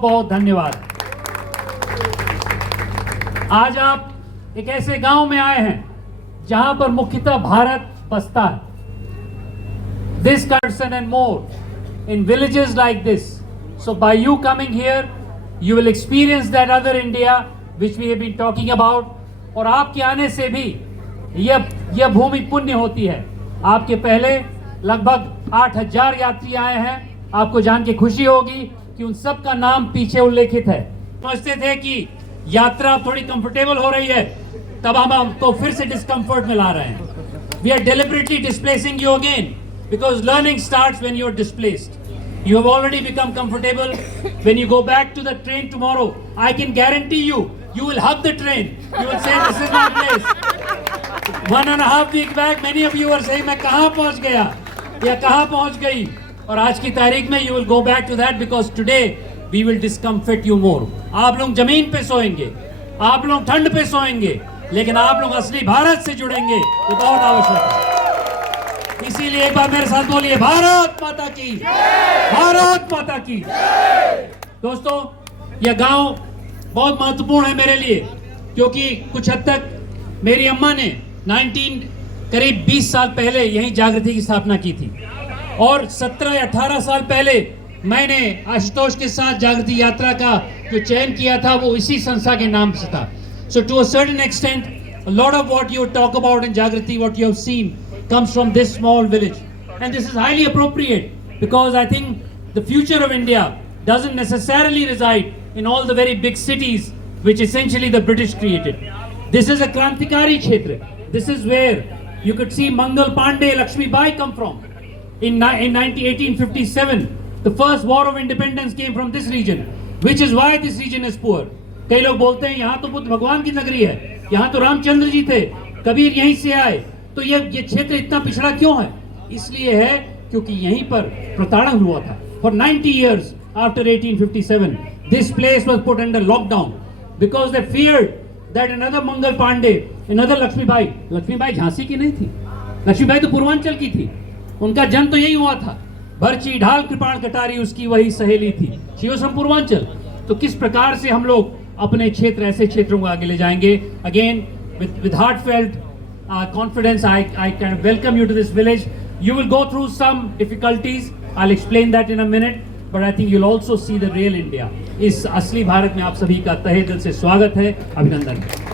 बहुत धन्यवाद। आज आप एक ऐसे गांव में आए हैं जहां पर मुख्यतः भारत बसता है। This person and more in villages like this. So by you coming here, you will experience that other India which we have been talking about. और आपके आने से भी यह भूमि पुण्य होती है। आपके पहले लगभग 8,000 यात्री आए हैं। आपको जान के खुशी होगी कि उन सब का नाम पीछे उल्लेखित है। समझते थे कि यात्रा थोड़ी कंफर्टेबल हो रही है, तब हम आपको फिर से डिस्कम्फर्ट में ला रहे हैं। We are deliberately displacing you again because learning starts when you are displaced. You have already become comfortable. When you go back to the train tomorrow, I can guarantee you, you will hug the train. You will say, "This is my place." 1.5 week back, many of you were saying, "मैं कहाँ पहुँच गया या कहाँ पहुँच गई?" और आज की तारीख में you will go back to that because today we will discomfort you more. आप लोग जमीन पे सोएंगे, आप लोग ठंड पे सोएंगे, लेकिन आप लोग असली भारत से जुड़ेंगे, ये बहुत आवश्यक है। इसीलिए एक बार मेरे साथ बोलिए, भारत माता की, भारत माता की। दोस्तों, यह गांव बहुत महत्वपूर्ण है मेरे लिए, क्योंकि कुछ हद तक मेरी अम्मा ने करीब 20 साल पहले यहीं जागृति की स्थापना की थी, और 17 या 18 साल पहले मैंने आशुतोष के साथ जागृति यात्रा का जो चयन किया था वो इसी संस्था के नाम से था। So to a certain extent, a lot of what you talk about in Jagriti, what you have seen, comes from this small village. And this is highly appropriate because I think the future of India doesn't necessarily reside in all the very big cities which essentially the British created. This is a Krantikari Kshetra. This is where you could see Mangal Pandey, Lakshmi Bai come from. In 1857, the first war of independence came from this region, which is why this region is poor. कई लोग बोलते हैं यहाँ तो बुद्ध भगवान की नगरी है, यहाँ तो रामचंद्र जी थे, कबीर यहीं से आए, तो ये क्षेत्र इतना पिछड़ा क्यों है? इसलिए है क्योंकि यहीं पर प्रताड़न हुआ था। For 90 years after 1857, this place was put under lockdown because they feared that another Mangal Pandey, another Lakshmi Bai Jhansi की नहीं थी, लक्ष्मी बाई तो पूर्वांचल की थी। उनका जन्म तो यही हुआ था। भरची ढाल कृपाण कटारी उसकी वही सहेली थी, शी वाज फ्रॉम पूर्वांचल। तो किस प्रकार से हम लोग अपने क्षेत्र, ऐसे क्षेत्रों को आगे ले जाएंगे? Again with heartfelt confidence, I kind of welcome you to this village. You will go through some difficulties. I'll explain that in a minute, but I think you'll also see the real India. इस असली भारत में आप सभी का तहे दिल से स्वागत है, अभिनंदन है।